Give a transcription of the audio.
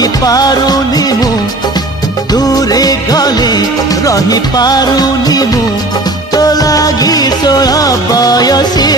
रही पारुनी मु दूरे गले रही पारुनी मु तो लागी 16 बयसी